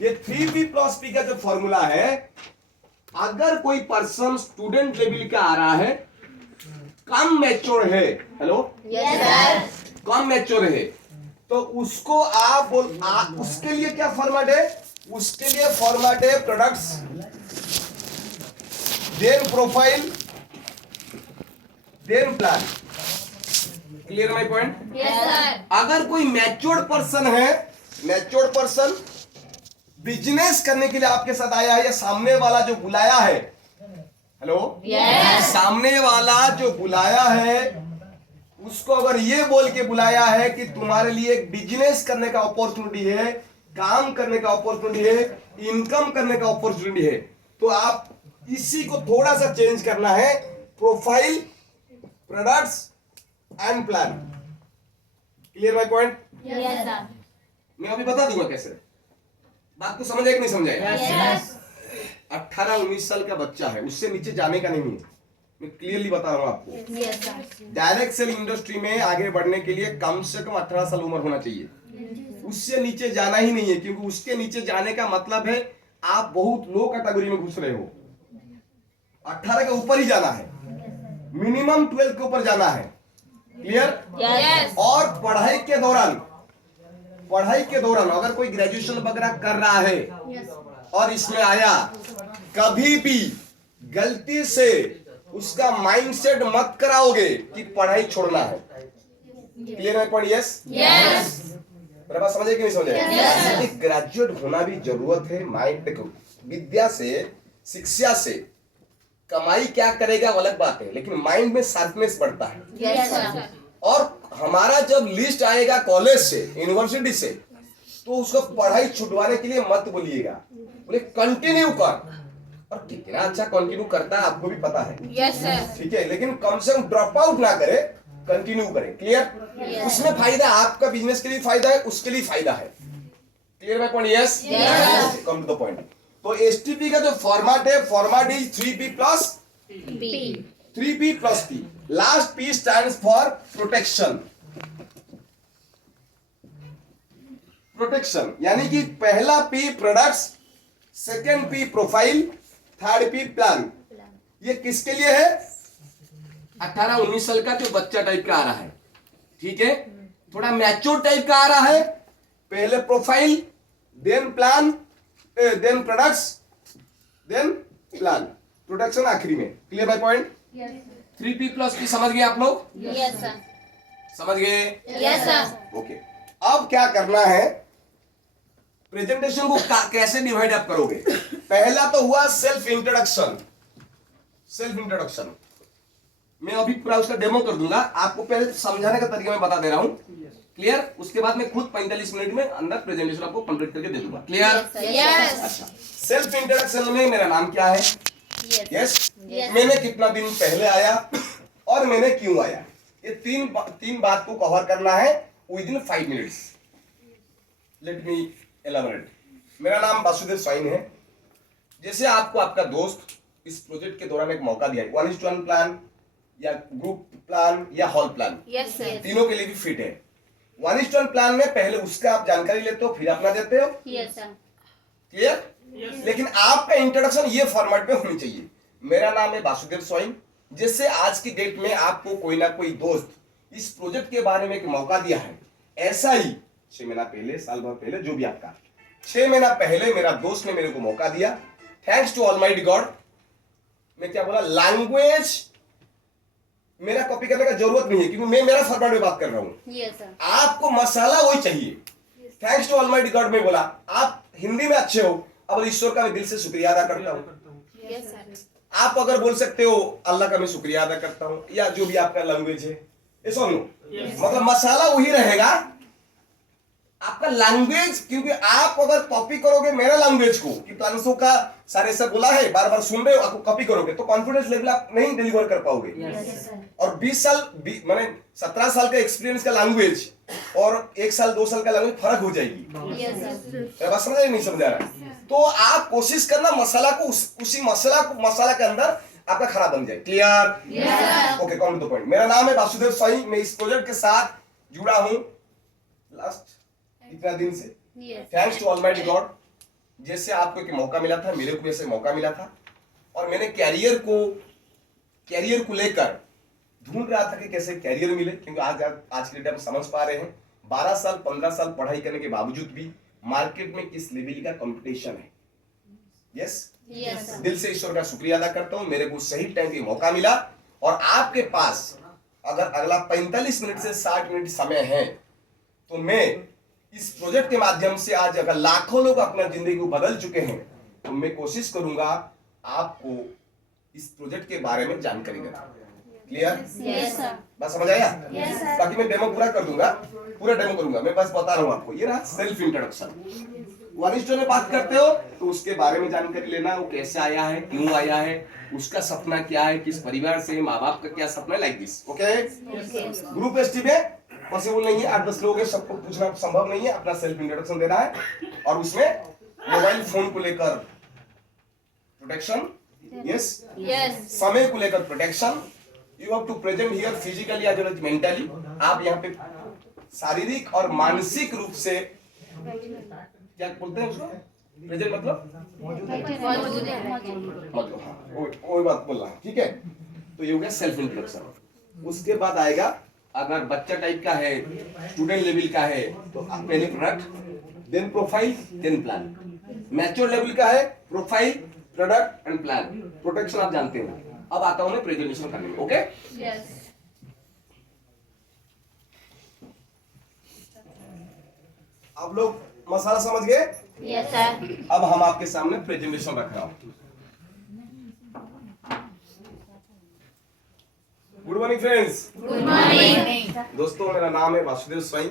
ये 3P+P का जो फॉर्मूला है, अगर कोई पर्सन स्टूडेंट लेवल का आ रहा है, कम मैच्योर है, हेलो यस सर, कम मैच्योर है, तो उसको उसके लिए क्या फॉर्मेट है? उसके लिए फॉर्मेट है products then profile then plan. Clear my point? Yes sir, अगर कोई मैच्योर्ड पर्सन है, मैच्योर्ड पर्सन बिजनेस करने के लिए आपके साथ आया है, या सामने वाला जो बुलाया है, हेलो यस, सामने वाला जो बुलाया है उसको अगर ये बोल के बुलाया है कि तुम्हारे लिए एक बिजनेस करने का अपॉर्चुनिटी है, काम करने का अपॉर्चुनिटी है, इनकम करने का अपॉर्चुनिटी है, तो आप इसी को थोड़ा सा चेंज करना है, profile, products and plan. Clear my point? Yes sir, मैं अभी बता दूंगा कैसे। बात को समझ आए कि नहीं समझ आए? यस, 18-19 साल का बच्चा है, उससे नीचे जाने का नहीं है, मैं क्लियरली बता रहा हूं आपको। Yes sir, direct sale industry में आगे बढ़ने के लिए कम से कम 18 साल उम्र होना चाहिए, उससे नीचे जाना ही नहीं है, क्योंकि उसके नीचे जाने का मतलब है आप बहुत लो कैटेगरी में घुस रहे हो। 18 के ऊपर ही जाना है, मिनिमम 12 के ऊपर जाना है। क्लियर? यस, और पढ़ाई के दौरान अगर कोई ग्रेजुएशन वगैरह कर रहा है और इसमें आया, कभी भी गलती से उसका माइंडसेट मत कराओगे कि पढ़ाई छोड़ना है। क्लियर है पॉइंट? यस यस, मेरा बात समझे कि नहीं समझे? Yes. ग्रेजुएट होना भी जरूरत है। माइंड देखो, विद्या से, शिक्षा से कमाई क्या करेगा वो अलग बात है, लेकिन माइंड में शार्पनेस बढ़ता है। यस सर, और हमारा जब लिस्ट आएगा कॉलेज से, यूनिवर्सिटी से, तो उसको पढ़ाई छुटवाने के लिए मत बोलिएगा, बोले कंटिन्यू कर। और कितना अच्छा कंटिन्यू करता है आपको भी पता है, यस सर, ठीक है, लेकिन कम से कम ड्रॉप आउट ना करे, कंटिन्यू करें। क्लियर? Yes. उसमें फायदा, आपका बिजनेस के लिए फायदा है, उसके लिए फायदा है। Clear my point? Yes Yes. Come to the point. तो एसटीपी का जो फॉर्मेट है, format is P, 3P+P। Last P stands for protection. Protection यानी कि पहला P products, second P profile, third P plan. ये किसके लिए है? 18-19 साल का जो बच्चा टाइप का आ रहा है, ठीक है, थोड़ा मैच्योर टाइप का आ रहा है, पहले profile, then plan, then products, then plan, protection आखिरी में। Clear by point? 3P+P समझ गए आप लोग? यस सर, समझ गए? Yes sir, okay. अब क्या करना है, प्रेजेंटेशन को कैसे डिवाइड अप करोगे? पहला तो हुआ सेल्फ इंट्रोडक्शन। सेल्फ इंट्रोडक्शन मैं अभी पूरा उसका डेमो कर दूंगा, आपको पहले समझाने का तरीका मैं बता दे रहा हूं। क्लियर? उसके बाद मैं खुद 45 मिनट में अंदर प्रेजेंटेशन आपको कंप्लीट करके दे दूंगा। क्लियर? यस, अच्छा, सेल्फ इंट्रोडक्शन में मेरा नाम क्या है, यस, मैंने कितना दिन पहले आया और मैंने क्यों आया, ये तीन बात को कवर करना है with in 5 minutes. Let me elaborate. मेरा नाम वासुदेव स्वाइन है। जैसे आपको आपका दोस्त इस प्रोजेक्ट के दौरान एक मौका दिया है, 1:1 प्लान या ग्रुप प्लान या हॉल प्लान, यस सर, तीनों के लिए भी फिट है। 1:1 प्लान में पहले उसका आप जानकारी लेते हो, फिर अपना देते हो। Yes sir, clear? लेकिन आपका इंट्रोडक्शन ये फॉर्मेट में होनी चाहिए। मेरा नाम है वासुदेव स्वाइन। जैसे आज की डेट में आपको कोई ना कोई दोस्त इस प्रोजेक्ट के बारे में एक मौका दिया है, ऐसा ही 6 महीना पहले, साल भर पहले, जो भी आपका 6 महीना पहले मेरा दोस्त ने मेरे को मौका दिया। Thanks to almighty God. मैं क्या बोला, लैंग्वेज मेरा कॉपी करने का जरूरत नहीं है, क्योंकि मैं मेरा फॉर्मेट में बात कर रहा हूं। यस सर, आपको मसाला वही चाहिए। थैंक्स टू ऑलमाइटी गॉड में बोला, आप हिंदी में अच्छे हो, अब ईश्वर का मैं दिल से शुक्रिया अदा करता हूं। यस सर, आप अगर बोल सकते हो अल्लाह का मैं शुक्रिया अदा करता हूं, या जो भी आपका लैंग्वेज है, ये सुन लो, मतलब मसाला वही रहेगा आपका लैंग्वेज। क्योंकि आप अगर कॉपी करोगे मेरा लैंग्वेज को, कि प्लानसो का सारे सब बोला है, बार बार सुन रहे हो, आपको कॉपी करोगे तो कॉन्फिडेंस लेवल आप नहीं डिलीवर कर पाओगे। यस सर, और 20 साल माने 17 साल का एक्सपीरियंस का लैंग्वेज और 1 साल 2 साल का लैंग्वेज फर्क हो जाएगी। यस सर, मेरा बात समझ रहे नहीं समझ आ रहा है? तो आप कोशिश करना मसाला को उसी मसाला के अंदर आपका खाना बन जाए। Clear? Okay, come to the point. मेरा नाम है वासुदेव स्वाइन। मैं इस प्रोजेक्ट के साथ जुड़ा हूं लास्ट इतना दिन से। Thanks to almighty God. जैसे आपको एक मौका मिला था, मेरे को ऐसे मौका मिला था, और मैंने कैरियर को लेकर ढूंढ रहा था कि कैसे कैरियर मिले, क्योंकि आज के डेट में समझ पा रहे हैं 12 साल 15 साल पढ़ाई करने के बावजूद भी मार्केट में किस लेवल का कंपटीशन है। Yes, Yes, sir. दिल से ईश्वर का शुक्रिया अदा करता हूं, मेरे को सही टाइम पे मौका मिला, और आपके पास अगर अगला 45 मिनट से 60 मिनट समय है तो मैं इस प्रोजेक्ट के माध्यम से आज अगर लाखों लोग अपना जिंदगी को बदल चुके हैं तो मैं कोशिश करूंगा आपको इस प्रोजेक्ट के बारे में जानकारी देना। क्लियर? Yes, sir. बस समझ आया? Yes, sir. बाकी मैं डेमो पूरा कर दूंगा, पूरा डेमो करूंगा। मैं बस बता रहा हूं आपको, ये रहा सेल्फ इंट्रोडक्शन। वरिष्ठों में बात करते हो तो उसके बारे में जानकारी लेना, वो कैसे आया है, क्यों आया है, उसका सपना क्या है, किस परिवार से, माँ बाप का क्या सपना है, like this. Okay? Group ST में पॉसिबल नहीं है, 8-10 लोग हैं, सबको पूछना संभव नहीं है, अपना सेल्फ इंट्रोडक्शन देना है, और उसमें मोबाइल फोन को लेकर प्रोटेक्शन, यस, Yes. समय को लेकर protection, you have to present here physically as well as mentally. आप यहाँ पे शारीरिक और मानसिक रूप से क्या बोलते हैं उसको, प्रेजेंट मतलब मौजूद है. मतलब, हाँ वो बात बोल रहा है, ठीक है। तो ये हो गया सेल्फ इंट्रोडक्शन। उसके बाद आएगा, अगर बच्चा टाइप का है, स्टूडेंट लेवल का है, तो पहले product, then profile, then plan. Mature level का है, profile, product and plan. Protection आप जानते हैं। अब आता हूं मैं प्रेजेंटेशन करने में। ओके? Yes. आप लोग मसाला समझ गए? Yes, sir. अब हम आपके सामने प्रेजेंटेशन रख रहा हूं। Good morning friends. Good morning. दोस्तों, मेरा नाम है वासुदेव स्वाइन।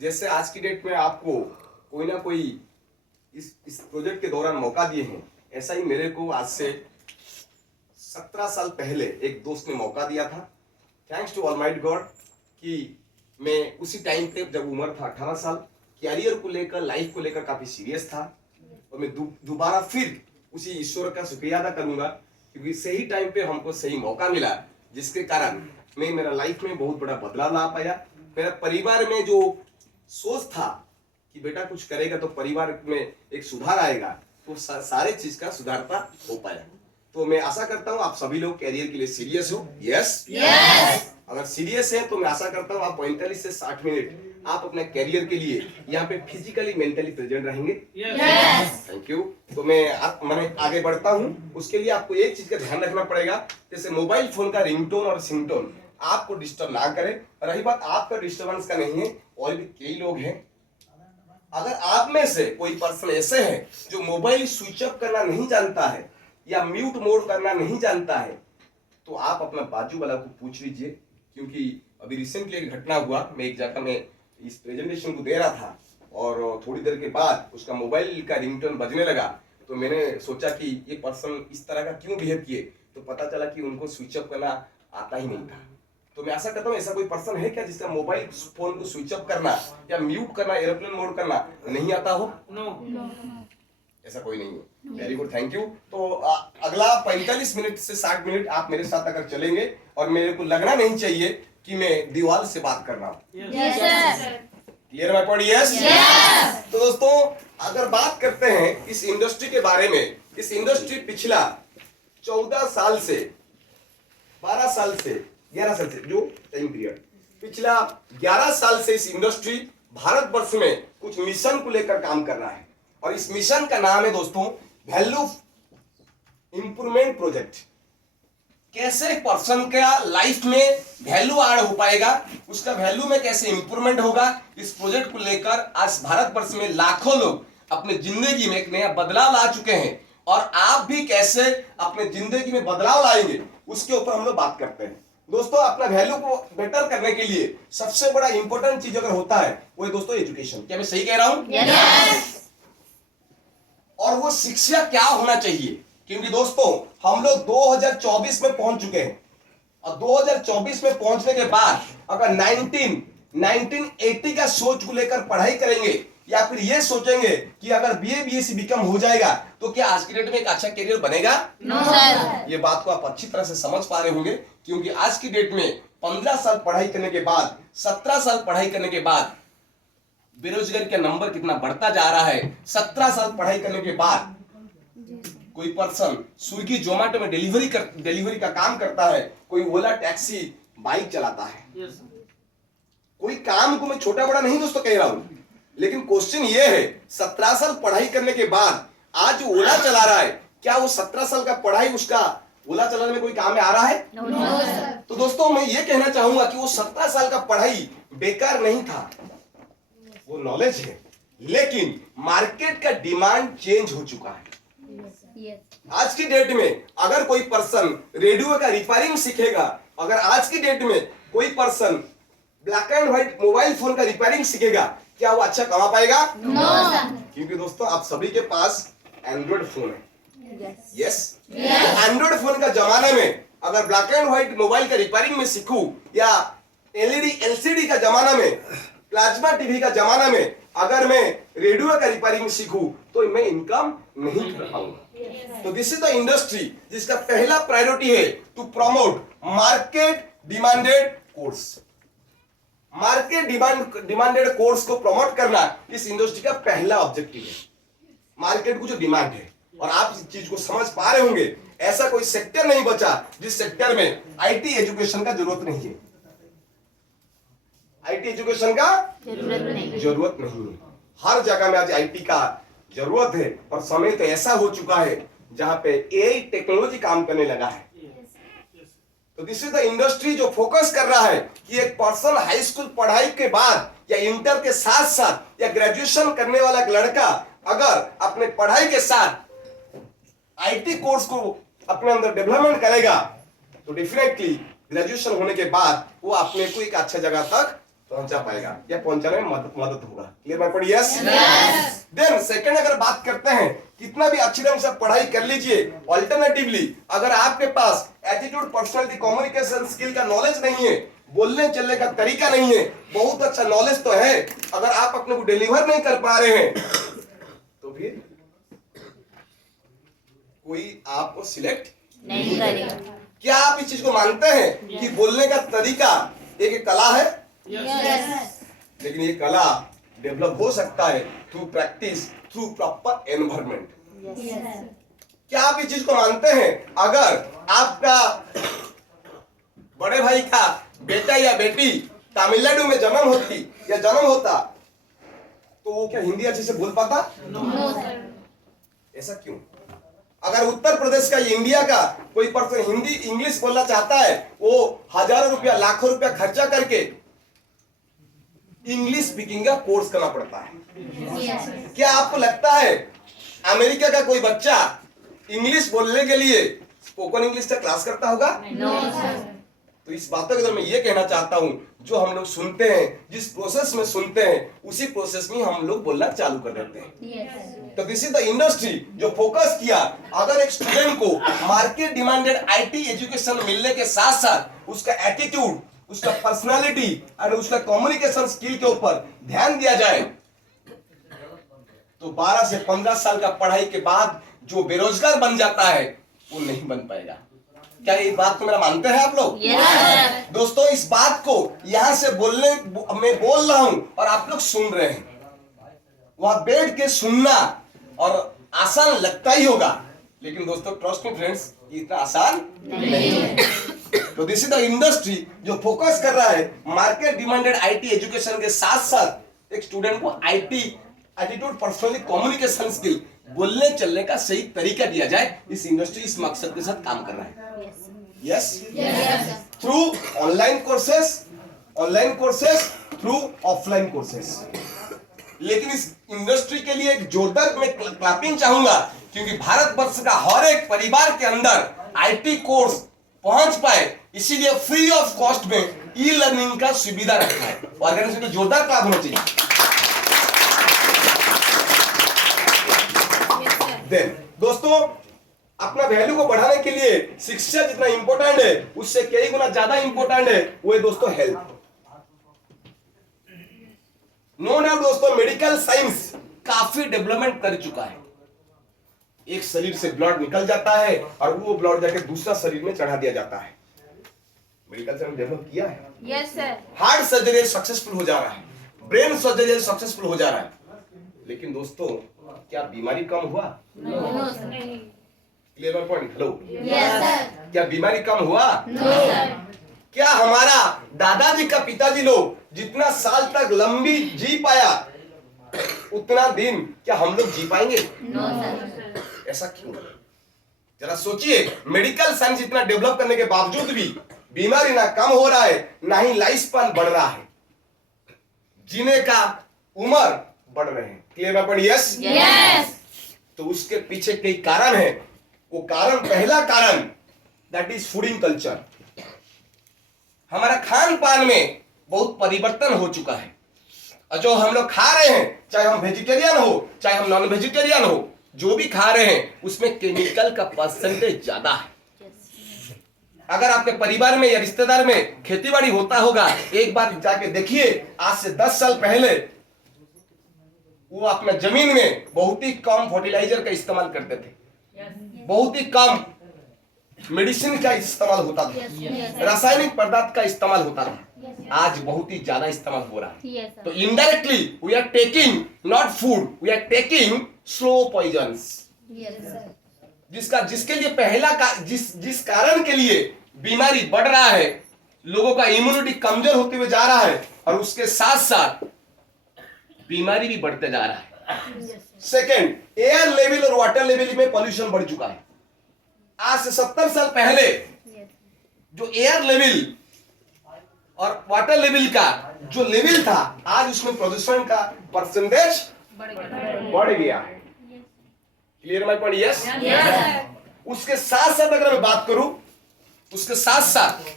जैसे आज की डेट में आपको कोई ना कोई इस प्रोजेक्ट के दौरान मौका दिए हैं, ऐसा ही मेरे को आज से 17 साल पहले एक दोस्त ने मौका दिया था। थैंक्स टू ऑलमाइटी गॉड कि मैं उसी टाइम पे, जब उम्र था 18 साल, कैरियर को लेकर, लाइफ को लेकर काफी सीरियस था, और मैं दोबारा फिर उसी ईश्वर का शुक्रिया अदा करूंगा, क्योंकि सही टाइम पे हमको सही मौका मिला, जिसके कारण मैं मेरा लाइफ में बहुत बड़ा बदलाव ला पाया। मेरा परिवार में जो सोच था कि बेटा कुछ करेगा तो परिवार में एक सुधार आएगा, तो सारे चीज का सुधारता हो पाया। तो मैं आशा करता हूँ आप सभी लोग कैरियर के लिए सीरियस हो। यस? Yes. अगर सीरियस है तो मैं आशा करता हूँ आप 45 से 60 मिनट आप अपने कैरियर के लिए यहाँ पे फिजिकली मेंटली प्रेजेंट रहेंगे। Yes. Thank you. तो मैं आगे बढ़ता हूँ। उसके लिए आपको एक चीज का ध्यान रखना पड़ेगा, जैसे मोबाइल फोन का रिंगटोन और सिंगटोन आपको डिस्टर्ब ना करे। रही बात आपका डिस्टर्बेंस का नहीं है, और भी कई लोग हैं। अगर आप में से कोई पर्सन ऐसे है जो मोबाइल स्विच ऑफ करना नहीं जानता है या म्यूट मोड करना नहीं जानता है, तो आप अपना बाजू वाला को पूछ लीजिए, क्योंकि अभी रिसेंटली एक घटना हुआ। मैं एक जगह में इस प्रेजेंटेशन को दे रहा था, और थोड़ी देर के बाद उसका मोबाइल का रिंगटोन बजने लगा। तो मैंने सोचा कि ये पर्सन इस तरह का क्यों बिहेव किए, तो पता चला कि उनको स्विच ऑफ करना आता ही नहीं था। तो मैं आशा करता हूँ ऐसा कोई पर्सन है क्या जिसका मोबाइल फोन को स्विच ऑफ करना या म्यूट करना, एरोप्लेन मोड करना नहीं आता हो? ऐसा कोई नहीं है। Very good, thank you. तो अगला 45 मिनट से 60 मिनट आप मेरे साथ अगर चलेंगे, और मेरे को लगना नहीं चाहिए कि मैं दीवार से बात कर रहा हूँ। Yes, sir. Clear my point? Yes? Yes. तो दोस्तों, अगर बात करते हैं इस इंडस्ट्री के बारे में, इस इंडस्ट्री पिछला 14 साल से 12 साल से 11 साल से, जो टाइम पीरियड पिछला 11 साल से इस इंडस्ट्री भारतवर्ष में कुछ मिशन को लेकर काम कर रहा है, और इस मिशन का नाम है दोस्तों वैल्यू इंप्रूवमेंट प्रोजेक्ट। कैसे एक पर्सन का लाइफ में वैल्यू ऐड हो पाएगा, उसका वैल्यू में कैसे इंप्रूवमेंट होगा, इस प्रोजेक्ट को लेकर आज भारतवर्ष में लाखों लोग अपने जिंदगी में एक नया बदलाव ला चुके हैं, और आप भी कैसे अपने जिंदगी में बदलाव लाएंगे उसके ऊपर हम लोग बात करते हैं। दोस्तों, अपना वैल्यू को बेटर करने के लिए सबसे बड़ा इंपॉर्टेंट चीज अगर होता है वो है दोस्तों एजुकेशन। क्या मैं सही कह रहा हूं? Yes. और वो शिक्षा क्या होना चाहिए, क्योंकि दोस्तों हम लोग 2024 में पहुंच चुके हैं, और 2024 में पहुंचने के बाद अगर 1980 का सोच को लेकर पढ़ाई करेंगे, या फिर ये सोचेंगे कि अगर बीए बीएससी बीकॉम हो जाएगा तो क्या आज की डेट में एक अच्छा करियर बनेगा? No, sir. ये बात को आप अच्छी तरह से समझ पा रहे होंगे, क्योंकि आज की डेट में 15 साल पढ़ाई करने के बाद, 17 साल पढ़ाई करने के बाद बेरोजगारी का नंबर कितना बढ़ता जा रहा है। 17 साल पढ़ाई करने के बाद कोई पर्सन स्विगी जोमेटो में डिलीवरी का काम करता है, कोई ओला टैक्सी बाइक चलाता है। कोई काम को मैं छोटा बड़ा नहीं दोस्तों कह रहा हूं, लेकिन क्वेश्चन ये है 17 साल पढ़ाई करने के बाद आज जो ओला चला रहा है, क्या वो 17 साल का पढ़ाई उसका ओला चलाने में कोई काम में आ रहा है? तो दोस्तों मैं ये कहना चाहूंगा कि वो 17 साल का पढ़ाई बेकार नहीं था, वो नॉलेज है, लेकिन मार्केट का डिमांड चेंज हो चुका है। आज की डेट में अगर कोई पर्सन रेडियो का रिपेयरिंग सीखेगा, अगर आज की डेट में कोई person black and white mobile phone का रिपेयरिंग सीखेगा, क्या वो अच्छा कमा पाएगा? क्योंकि दोस्तों आप सभी के पास एंड्रॉइड फोन है। यस, एंड्रॉइड फोन का जमाने में अगर ब्लैक एंड व्हाइट मोबाइल का रिपेयरिंग में सीखूं, या एलईडी एलसीडी का जमाना में, प्लाज्मा टीवी का जमाना में अगर मैं रेडियो का रिपेयरिंग सीखूं, तो मैं इनकम नहीं कर पाऊंगा। तो दिस इज द इंडस्ट्री जिसका पहला प्रायोरिटी है to promote market demanded course. Market demanded course को प्रमोट करना इस इंडस्ट्री का पहला ऑब्जेक्टिव है। मार्केट को जो डिमांड है, और आप इस चीज को समझ पा रहे होंगे, ऐसा कोई सेक्टर नहीं बचा जिस सेक्टर में आईटी एजुकेशन का जरूरत नहीं है। आईटी एजुकेशन का जरूरत नहीं है। हर जगह में आज आईटी का जरूरत है, और समय तो ऐसा हो चुका है जहां पे एआई टेक्नोलॉजी काम करने लगा है। तो दिस इज द इंडस्ट्री जो फोकस कर रहा है कि एक पर्सन हाई स्कूल पढ़ाई के बाद या इंटर के साथ साथ या ग्रेजुएशन करने वाला एक लड़का अगर अपने पढ़ाई के साथ आईटी कोर्स को अपने अंदर डेवलपमेंट करेगा, तो डेफिनेटली ग्रेजुएशन होने के बाद वो अपने को एक अच्छा जगह तक पहुंचा पाएगा या पहुंचाने में मदद होगा। क्लियर बात पड़ी? यस। देन सेकंड अगर बात करते हैं, कितना भी अच्छी ढंग से पढ़ाई कर लीजिए, ऑल्टरनेटिवली अगर आपके पास एटीट्यूड, पर्सनालिटी, कम्युनिकेशन स्किल का नॉलेज नहीं है, बोलने चलने का तरीका नहीं है, बहुत अच्छा नॉलेज तो है, अगर आप अपने को डिलीवर नहीं कर पा रहे हैं, तो फिर कोई आपको सिलेक्ट नहीं करेगा। क्या आप इस चीज को मानते हैं कि बोलने का तरीका एक कला है? लेकिन ये कला डेवलप हो सकता है through practice, through proper environment. क्या आप इस चीज को मानते हैं, अगर आपका बड़े भाई का बेटा या बेटी तमिलनाडु में जन्म होता, तो वो क्या हिंदी अच्छे से बोल पाता? ऐसा क्यों? अगर उत्तर प्रदेश का, इंडिया का कोई पर्सन हिंदी इंग्लिश बोलना चाहता है, वो हजारों रुपया, लाखों रुपया खर्चा करके इंग्लिश स्पीकिंग का कोर्स करना पड़ता है। क्या आपको लगता है अमेरिका का कोई बच्चा इंग्लिश बोलने के लिए स्पोकन इंग्लिश का क्लास करता होगा? तो इस बातों के अंदर मैं ये कहना चाहता हूं, जो हम लोग सुनते हैं, जिस प्रोसेस में सुनते हैं, उसी प्रोसेस में हम लोग बोलना चालू कर देते हैं। तो दिस इज द इंडस्ट्री जो फोकस किया, अगर एक स्टूडेंट को मार्केट डिमांडेड आईटी एजुकेशन मिलने के साथ साथ उसका एटीट्यूड, उसका पर्सनालिटी और उसका कम्युनिकेशन स्किल के ऊपर ध्यान दिया जाए, तो 12 से 15 साल का पढ़ाई के बाद जो बेरोजगार बन जाता है वो नहीं बन पाएगा। क्या ये बात को मेरा मानते हैं आप लोग? दोस्तों इस बात को यहां से मैं बोल रहा हूं और आप लोग सुन रहे हैं। वहां बैठ के सुनना और आसान लगता ही होगा, लेकिन दोस्तों ट्रस्ट मी फ्रेंड्स, इतना आसान नहीं है। तो दिस इज द इंडस्ट्री जो फोकस कर रहा है मार्केट डिमांडेड आईटी एजुकेशन के साथ साथ एक स्टूडेंट को IT attitude, personality, communication skill, बोलने चलने का सही तरीका दिया जाए। इस इंडस्ट्री इस मकसद के साथ काम कर रहा है। Yes, through online courses, through offline courses. लेकिन इस इंडस्ट्री के लिए एक जोरदार मैं क्लैपिंग चाहूंगा, क्योंकि भारत वर्ष का हर एक परिवार के अंदर आईटी कोर्स पहुंच पाए, इसीलिए फ्री ऑफ कॉस्ट में ई लर्निंग का सुविधा रखा है। ऑर्गेनाइजेशन को जोरदार क्लैप होना चाहिए। दोस्तों अपना वैल्यू को बढ़ाने के लिए शिक्षा जितना इंपॉर्टेंट है, उससे कई गुना ज्यादा इंपॉर्टेंट है वो है दोस्तों हेल्थ। नो डाउट दोस्तों, मेडिकल साइंस काफी डेवलपमेंट कर चुका है। एक शरीर से ब्लड निकल जाता है और वो ब्लड जाके दूसरा शरीर में चढ़ा दिया जाता है। मेडिकल साइंस डेवलप किया है। Yes sir. Heart surgery successful हो जा रहा है, ब्रेन सर्जरी सक्सेसफुल हो जा रहा है, लेकिन दोस्तों क्या बीमारी कम हुआ? Clear point? Hello, Yes, sir. क्या बीमारी कम हुआ? No, sir. क्या हमारा दादाजी का पिताजी लोग जितना साल तक लंबी जी पाया उतना दिन क्या हम लोग जी पाएंगे? No, sir. ऐसा क्यों? जरा सोचिए, मेडिकल साइंस इतना डेवलप करने के बावजूद भी बीमारी ना कम हो रहा है, ना ही लाइफ स्पैन बढ़ रहा है, जीने का उम्र बढ़ रहे हैं। Clear point? यस। Yes. तो उसके पीछे कई कारण है। वो कारण, पहला कारण दैट इज फूडिंग कल्चर। हमारा खान पान में बहुत परिवर्तन हो चुका है, और जो हम लोग खा रहे हैं, चाहे हम वेजिटेरियन हो चाहे हम नॉन वेजिटेरियन हो, जो भी खा रहे हैं उसमें केमिकल का परसेंटेज ज्यादा है। अगर आपके परिवार में या रिश्तेदार में खेतीबाड़ी होता होगा, एक बार जाके देखिए, आज से 10 साल पहले वो अपना जमीन में बहुत ही कम फर्टिलाइजर का इस्तेमाल करते थे, बहुत ही कम मेडिसिन का इस्तेमाल होता था, रासायनिक पदार्थ का इस्तेमाल होता था। आज बहुत ही ज्यादा इस्तेमाल हो रहा है। Yes, sir. तो indirectly we are taking not food, we are taking slow poisons, Yes, sir. जिसके लिए पहला का जिस कारण के लिए बीमारी बढ़ रहा है, लोगों का इम्यूनिटी कमजोर होते हुए जा रहा है, और उसके साथ साथ बीमारी भी बढ़ते जा रहा है। सेकेंड, एयर लेवल और वाटर लेवल में पॉल्यूशन बढ़ चुका है। आज से 70 साल पहले जो एयर लेवल और वाटर लेवल का जो लेवल था, आज उसमें प्रदूषण का परसेंटेज बढ़ गया है। Clear my point? Yes. Yes, sir. उसके साथ साथ अगर मैं बात करूं, उसके साथ साथ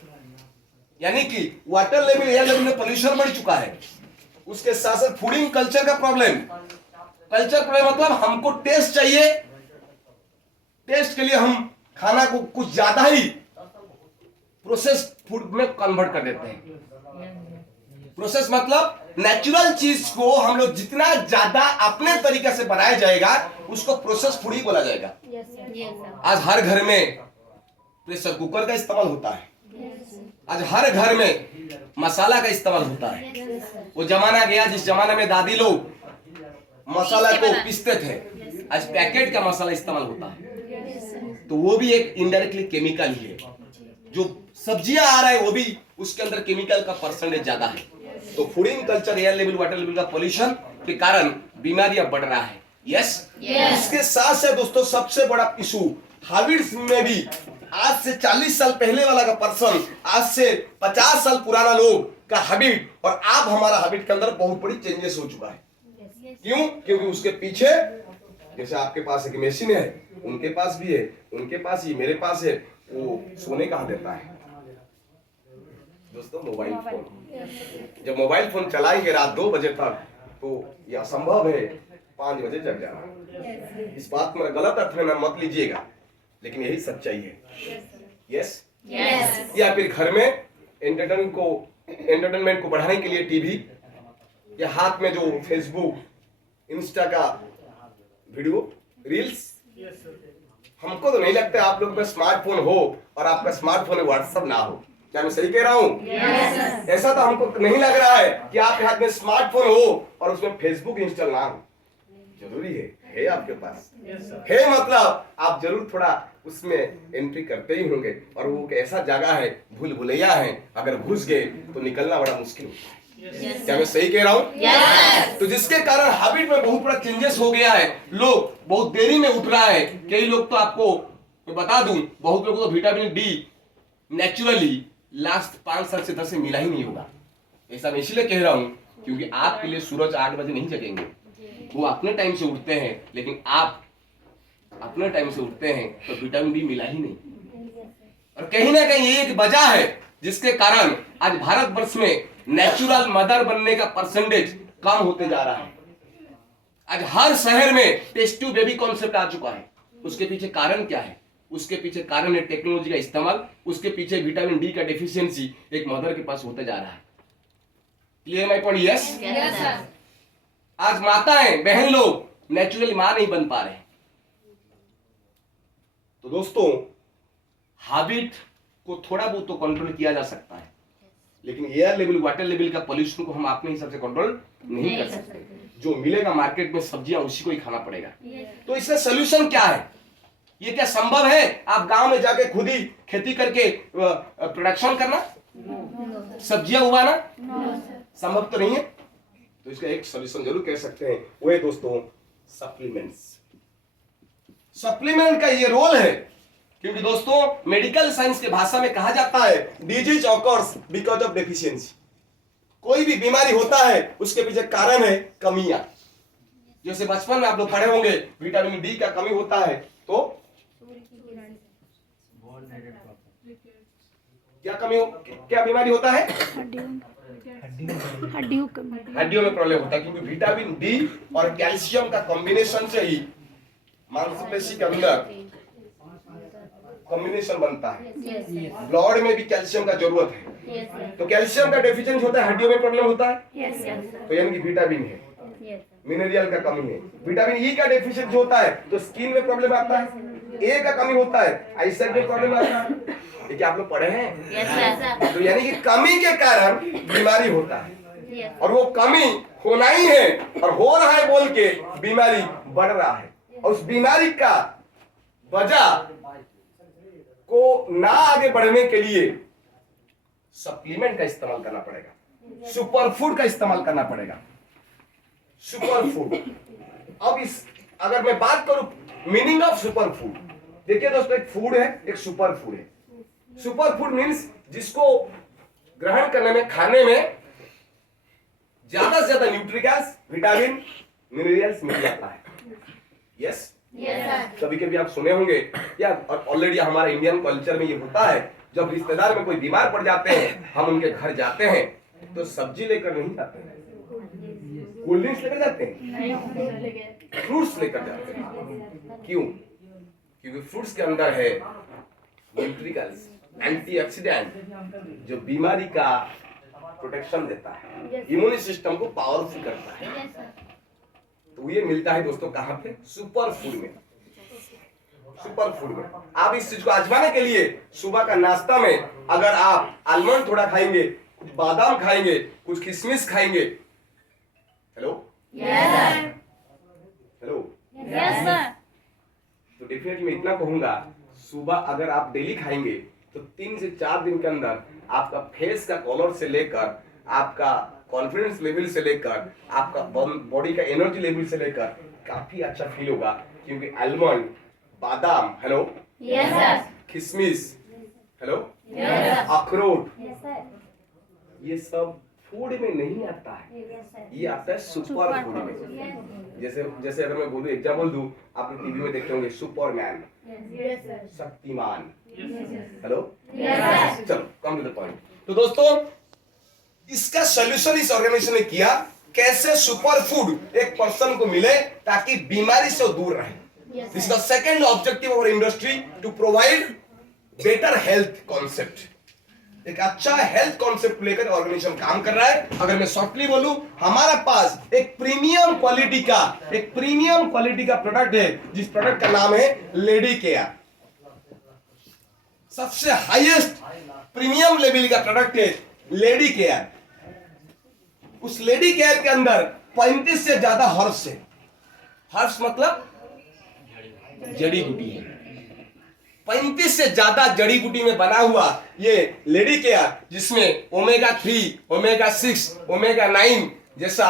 यानी कि वाटर लेवल, एयर लेवल में पॉल्यूशन बढ़ चुका है, उसके साथ साथ फूडिंग कल्चर का प्रॉब्लम। कल्चर प्रॉब्लम मतलब हमको टेस्ट चाहिए, टेस्ट के लिए हम खाना को कुछ ज्यादा ही प्रोसेस फूड में कन्वर्ट कर देते हैं। प्रोसेस मतलब नेचुरल चीज को हम लोग जितना ज्यादा अपने तरीके से बनाया जाएगा उसको प्रोसेस फूड ही बोला जाएगा। Yes, sir. आज हर घर में प्रेशर कुकर का इस्तेमाल होता है, आज हर घर में मसाला का इस्तेमाल होता है। वो जमाना गया जिस जमाने में दादी लोग मसाला को पीसते थे, आज पैकेट का मसाला इस्तेमाल होता है। तो वो भी एक इनडायरेक्टली केमिकल ही है। जो सब्जियां आ रहा है वो भी उसके अंदर केमिकल का परसेंटेज ज्यादा है। तो fooding culture, air level, water level का पॉल्यूशन के कारण बीमारियां बढ़ रहा है। यस। Yes. इसके साथ साथ दोस्तों सबसे बड़ा इशू हैबिट्स में भी, आज से 40 साल पहले वाला का पर्सन, आज से 50 साल पुराना लोग का हैबिट और आप हमारा हैबिट के अंदर बहुत बड़ी चेंजेस हो चुका है। क्यों? क्योंकि उसके पीछे, जैसे आपके पास एक मशीन है, उनके पास भी है, उनके पास ही, मेरे पास है, वो सोने कहाँ देता है दोस्तों? Mobile phone. जब मोबाइल फोन चलाएंगे रात 2 बजे तक, तो यह असंभव है 5 बजे जग जाना। इस बात में गलत अर्थ में मत लीजिएगा, लेकिन यही सच्चाई है। यस। Yes. या फिर घर में एंटरटेनमेंट को बढ़ाने के लिए टीवी, या हाथ में जो फेसबुक, इंस्टा का वीडियो, रील्स। हमको तो नहीं लगता आप लोग में स्मार्टफोन हो और आपका स्मार्टफोन में व्हाट्सएप ना हो। क्या मैं सही कह रहा हूँ? Yes. ऐसा तो हमको नहीं लग रहा है कि आपके हाथ में स्मार्टफोन हो और उसमें फेसबुक इंस्टॉल ना हो। जरूरी है आपके पास? है मतलब आप जरूर थोड़ा उसमें एंट्री करते ही होंगे, और वो एक ऐसा जगह है, भूल भुलैया है, अगर घुस गए तो निकलना बड़ा मुश्किल होता है। क्या मैं सही कह रहा हूँ? Yes. तो जिसके कारण हैबिट में बहुत बड़ा चेंजेस हो गया है। लोग बहुत देरी में उठ रहा है। कई लोग तो आपको मैं बता दूं, बहुत लोगों को तो विटामिन डी नेचुरली लास्ट 5 साल से 10 से मिला ही नहीं होगा। ऐसा मैं इसलिए कह रहा हूं क्योंकि आपके लिए सूरज 8 बजे नहीं जगेंगे, वो अपने टाइम से उठते हैं, लेकिन आप अपने टाइम से उठते हैं तो विटामिन डी मिला ही नहीं। और कहीं ना कहीं ये एक वजह है जिसके कारण आज भारतवर्ष में नेचुरल मदर बनने का परसेंटेज कम होते जा रहा है। आज हर शहर में टेस्ट ट्यूब बेबी कॉन्सेप्ट आ चुका है। उसके पीछे कारण क्या है? उसके पीछे कारण है टेक्नोलॉजी का इस्तेमाल, उसके पीछे विटामिन डी का डेफिशिएंसी एक मदर के पास होते जा रहा है। Clear my point? Yes. Yes, sir. आज माताएं, बहन लोग नेचुरली मां नहीं बन पा रहे। तो दोस्तों हैबिट को थोड़ा बहुत तो कंट्रोल किया जा सकता है। लेकिन एयर लेवल वाटर लेवल का पोल्यूशन को हम अपने हिसाब से कंट्रोल नहीं कर सकते। जो मिलेगा मार्केट में सब्जियां उसी को ही खाना पड़ेगा। तो इसका सोल्यूशन क्या है? ये क्या संभव है आप गांव में जाके खुद ही खेती करके प्रोडक्शन करना, सब्जियां उगाना? संभव तो नहीं है। तो इसका एक सोल्यूशन जरूर कह सकते हैं, वो है दोस्तों सप्लीमेंट्स। सप्लीमेंट का ये रोल है क्योंकि दोस्तों मेडिकल साइंस के भाषा में कहा जाता है disease occurs because of deficiency. कोई भी बीमारी होता है उसके पीछे कारण है कमियां। जैसे बचपन में आप लोग पढ़े होंगे विटामिन डी का कमी होता है तो क्या कमी हो, क्या बीमारी होता है? हड्डियों में प्रॉब्लम होता है क्योंकि विटामिन डी और कैल्शियम का कॉम्बिनेशन से ही मांसपेशी के अंदर कॉम्बिनेशन बनता है। ब्लड में भी कैल्शियम का जरूरत है। तो कैल्शियम का डेफिशिएंसी होता है, हड्डियों में प्रॉब्लम होता है। तो यानी कि विटामिन है, मिनरल का कमी है। विटामिन ई का डेफिशिएंसी होता है तो स्किन में प्रॉब्लम आता है। ए का कमी होता है, आईसाइट में प्रॉब्लम आता है। ये क्या आप लोग पढ़े हैं? तो यानी कि कमी के कारण बीमारी होता है और वो कमी होना ही है और हो रहा है बोल के बीमारी बढ़ रहा है। और उस बीमारी का वजह को ना आगे बढ़ने के लिए सप्लीमेंट का इस्तेमाल करना पड़ेगा, सुपर फूड का इस्तेमाल करना पड़ेगा। Super food. अब इस अगर मैं बात करूं मीनिंग ऑफ सुपर फूड, देखिए दोस्तों एक फूड है, एक सुपर फूड है। सुपर फूड मीन्स जिसको ग्रहण करने में, खाने में ज्यादा से ज्यादा न्यूट्रिएंट्स, विटामिन, मिनरल्स मिल जाता है। यस कभी कभी आप सुने होंगे या ऑलरेडी हमारे इंडियन कल्चर में ये होता है, जब रिश्तेदार में कोई बीमार पड़ जाते हैं हम उनके घर जाते हैं तो सब्जी लेकर नहीं जाते हैं, कोल्ड ड्रिंक्स लेकर जाते हैं, फ्रूट्स लेकर जाते हैं। क्यों? क्योंकि फ्रूट्स के अंदर है न्यूट्रिएंट्स, एंटीऑक्सीडेंट जो बीमारी का प्रोटेक्शन देता है, इम्यून सिस्टम को पावरफुल करता है। तो ये मिलता है दोस्तों कहां पे? सुपर फूड में। सुपर फूड में आप इस चीज को आजमाने के लिए सुबह का नाश्ता में अगर आप आलमंड थोड़ा खाएंगे, कुछ बादाम खाएंगे, कुछ किशमिश खाएंगे। हेलो हेलो तो डेफिनेटली मैं इतना कहूंगा, सुबह अगर आप डेली खाएंगे तो 3 से 4 दिन के अंदर आपका फेस का कलर से लेकर, आपका कॉन्फिडेंस लेवल से लेकर, आपका बॉडी का एनर्जी लेवल से लेकर काफी अच्छा फील होगा। क्योंकि आलमंड, बादाम, हेलो, किशमिश, हेलो, अखरोट, ये सब फूड में नहीं आता है, ये आता है सुपर फूड में। जैसे अगर मैं बोलूं, एग्जाम्पल दूं, आप लोग टीवी में देखते होंगे सुपरमैन, शक्तिमान, हेलो, चलो कम टू द पॉइंट। तो दोस्तों इसका सॉल्यूशन इस ऑर्गेनाइजेशन ने किया, कैसे सुपर फूड एक पर्सन को मिले ताकि बीमारी से दूर रहे। This is the second objective of industry, to provide better health concept. एक अच्छा हेल्थ कॉन्सेप्ट लेकर ऑर्गेनाइजेशन काम कर रहा है। अगर मैं शॉर्टली बोलूं, हमारा पास एक प्रीमियम क्वालिटी का प्रोडक्ट है, जिस प्रोडक्ट का नाम है लेडी केयर। सबसे हाईएस्ट प्रीमियम लेवल का प्रोडक्ट है लेडी केयर। उस लेडी केयर के अंदर 35 से ज्यादा हर्ब्स है। हर्ब्स मतलब जड़ी बूटी है। 35 से ज्यादा जड़ी बूटी में बना हुआ ये लेडी केयर, जिसमें ओमेगा 3, ओमेगा 6, ओमेगा 9 जैसा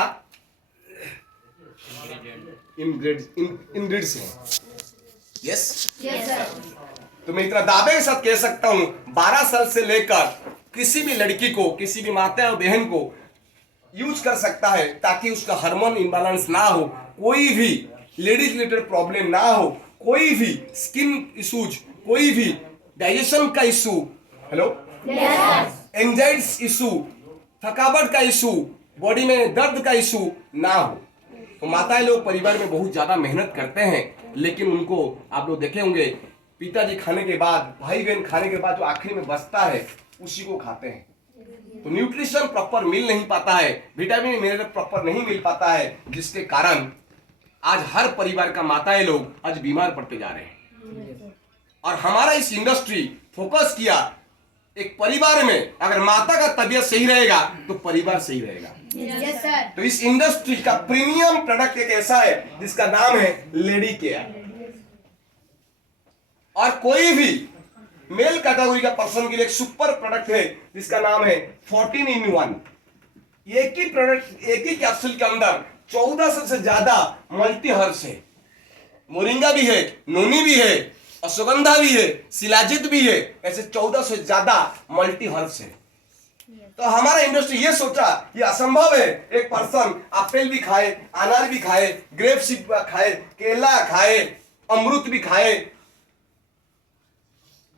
इंग्रेडिएंट्स हैं। यस तो मैं इतना दावे के साथ कह सकता हूं, 12 साल से लेकर किसी भी लड़की को, किसी भी माता और बहन को यूज कर सकता है ताकि उसका हार्मोन इम्बैलेंस ना हो, कोई भी लेडीज रिलेटेड प्रॉब्लम ना हो, कोई भी स्किन इश्यूज, कोई भी डाइजेशन का इशू, हेलो, एंजाइटीज इशू, थकावट का इशू, बॉडी में दर्द का इशू ना हो। तो माताएं लोग परिवार में बहुत ज्यादा मेहनत करते हैं, लेकिन उनको आप लोग देखे होंगे पिताजी खाने के बाद, भाई बहन खाने के बाद जो आखिरी में बचता है उसी को खाते हैं। तो न्यूट्रिशन प्रॉपर मिल नहीं पाता है, विटामिन मिनरल प्रॉपर नहीं मिल पाता है, जिसके कारण आज हर परिवार का माताएं लोग आज बीमार पड़ते जा रहे हैं। और हमारा इस इंडस्ट्री फोकस किया एक परिवार में अगर माता का तबीयत सही रहेगा तो परिवार सही रहेगा। Yes sir. तो इस इंडस्ट्री का प्रीमियम प्रोडक्ट एक ऐसा है जिसका नाम है लेडी केयर। और कोई भी मेल कैटेगरी का पर्सन के लिए एक सुपर प्रोडक्ट है जिसका नाम है 14 in 1। एक ही प्रोडक्ट, एक ही कैप्सूल के अंदर 1400 से ज्यादा मल्टी हर्ब्स है। मोरिंगा भी है, नोनी भी है, अश्वगंधा भी है, शिलाजित भी है, ऐसे 1400 से ज्यादा मल्टी हर्ब्स है। तो हमारा इंडस्ट्री ये सोचा ये असंभव है एक पर्सन एप्पल भी खाए, अनार भी खाए, ग्रेप्स भी खाए, केला खाए, अमरूद भी खाए।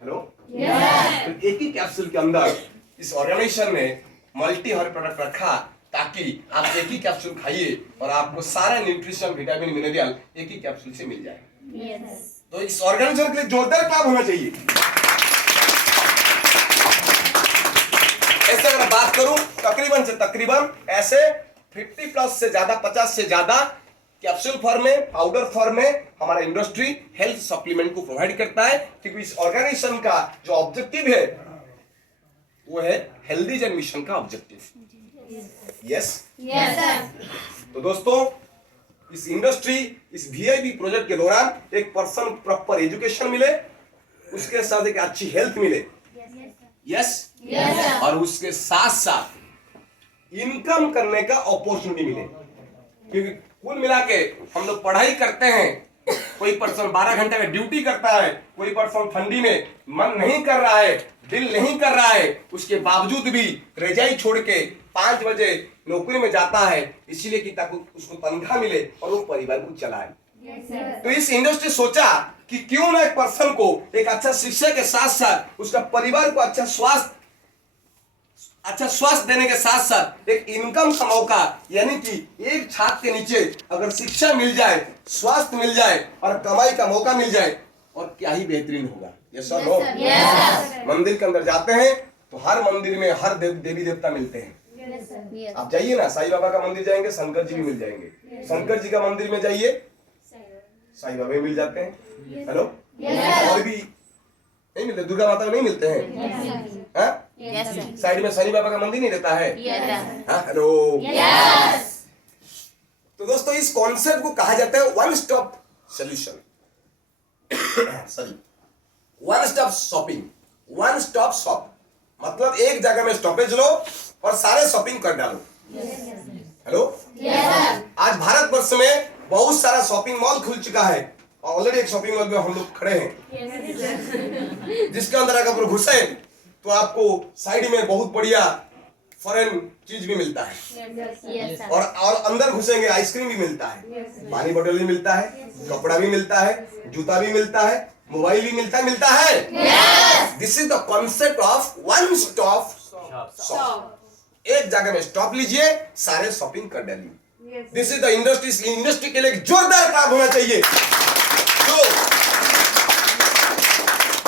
हेलो, तो एक ही कैप्सूल के अंदर इस ऑर्गेनाइजेशन ने मल्टी हर्ब प्रोडक्ट रखा ताकि आप एक ही कैप्सूल खाइए और आपको सारा न्यूट्रिशन, विटामिन, मिनरल एक ही कैप्सूल से मिल जाए। यस। तो इस ऑर्गेनाइजेशन के लिए जोरदार क्लैप होना चाहिए। ऐसे अगर बात करूं तकरीबन से तकरीबन ऐसे 50 प्लस से ज्यादा, 50 से ज्यादा कैप्सूल फॉर्म में, पाउडर फॉर्म में हमारा इंडस्ट्री हेल्थ सप्लीमेंट को प्रोवाइड करता है, क्योंकि इस ऑर्गेनाइजेशन का जो ऑब्जेक्टिव है वो है हेल्दी जन मिशन का ऑब्जेक्टिव। Yes yes sir. तो दोस्तों इस इंडस्ट्री, इस वीआईपी प्रोजेक्ट के दौरान एक पर्सन प्रॉपर एजुकेशन मिले, उसके साथ एक अच्छी हेल्थ मिले। Yes yes sir. और उसके साथ साथ इनकम करने का अपॉर्चुनिटी मिले, क्योंकि कुल मिला के हम लोग पढ़ाई करते हैं, कोई पर्सन 12 घंटे का ड्यूटी करता है, कोई पर्सन ठंडी में मन नहीं कर रहा है, दिल नहीं कर रहा है, उसके बावजूद भी रजाई छोड़ के 5 बजे नौकरी में जाता है, इसीलिए कि ताकि उसको तनख्वाह मिले और वो परिवार को चलाए। तो इस इंडस्ट्री सोचा कि क्यों ना एक पर्सन को एक अच्छा शिक्षा के साथ साथ उसका परिवार को अच्छा स्वास्थ्य देने के साथ साथ एक इनकम का मौका, यानी कि एक छात के नीचे अगर शिक्षा मिल जाए, स्वास्थ्य मिल जाए और कमाई का मौका मिल जाए, और क्या ही बेहतरीन होगा। ये सब लोग मंदिर के अंदर जाते हैं तो हर मंदिर में हर देवी देवता मिलते हैं। यस। आप जाइए ना, साईं बाबा का मंदिर जाएंगे, शंकर जी भी मिल जाएंगे। शंकर जी का मंदिर में जाइए, साईं बाबा भी मिल जाते हैं। हेलो, और भी नहीं मिलते, दुर्गा माता नहीं मिलते हैं। हाँ? साइड में शनि बाबा का मंदिर नहीं रहता है। हाँ, हेलो। तो दोस्तों इस कॉन्सेप्ट को कहा जाता है one stop solution, sorry one stop shopping. One stop shop मतलब एक जगह में स्टॉपेज लो और सारे शॉपिंग कर डालो। हेलो, आज भारतवर्ष में बहुत सारा शॉपिंग मॉल खुल चुका है, ऑलरेडी एक शॉपिंग मॉल में हम लोग खड़े हैं, जिसके अंदर अगर घुसे तो आपको साइड में बहुत बढ़िया फॉरेन चीज भी मिलता है, और अंदर घुसेंगे आइसक्रीम भी मिलता है, पानी बोतल भी मिलता है, कपड़ा भी मिलता है, जूता भी मिलता है, मोबाइल भी मिलता है। This is the concept of one stop shop. एक जगह में स्टॉप लीजिए, सारे शॉपिंग कर डालिए। This is the industry. इस इंडस्ट्री के लिए एक जोरदार काम होना चाहिए।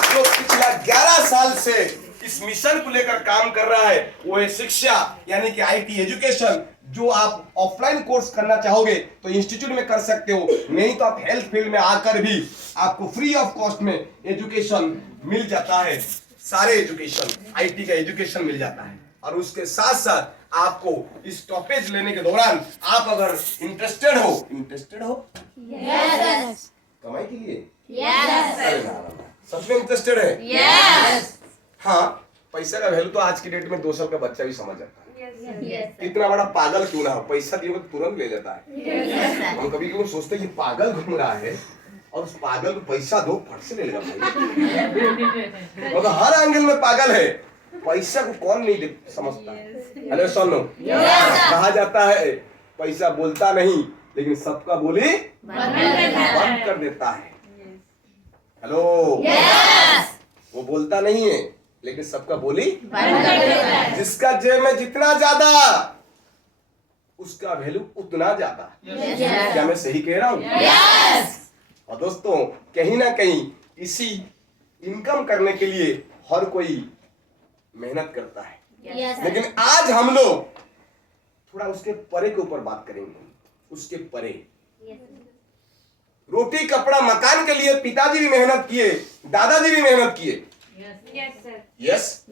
जो पिछला 11 साल से इस मिशन को लेकर काम कर रहा है वो है शिक्षा, यानी कि आईटी एजुकेशन। जो आप ऑफलाइन कोर्स करना चाहोगे तो इंस्टीट्यूट में कर सकते हो, नहीं तो आप हेल्थ फील्ड में आकर भी आपको फ्री ऑफ कॉस्ट में एजुकेशन मिल जाता है। सारे एजुकेशन, आईटी का एजुकेशन मिल जाता है। और उसके साथ साथ आपको इस टॉपेज लेने के दौरान आप अगर इंटरेस्टेड हो कमाई के लिए, अरे सच में इंटरेस्टेड है, हाँ, पैसा का वैल्यू तो आज की डेट में 2 साल का बच्चा भी समझ जाता है। इतना बड़ा पागल क्यों ना हो, पैसा दिए तो तुरंत ले लेता है। हम कभी कभी सोचते हैं ये पागल घूम रहा है और उस पागल को पैसा दो, फट से ले लेगा भाई। मतलब हर एंगल में पागल है, पैसा को कौन नहीं समझता। अरे सुनो, कहा जाता है पैसा बोलता नहीं लेकिन सबका बोली बंद कर देता है। हेलो, वो बोलता नहीं है लेकिन सबका बोली बंद कर देता है। जिसका जेब में जितना ज्यादा उसका वैल्यू उतना ज्यादा। क्या मैं सही कह रहा हूं? और दोस्तों कहीं ना कहीं इसी इनकम करने के लिए हर कोई मेहनत करता है, लेकिन आज हम लोग थोड़ा उसके परे के ऊपर बात करेंगे। उसके परे रोटी कपड़ा मकान के लिए पिताजी भी मेहनत किए, दादाजी भी मेहनत किए। यस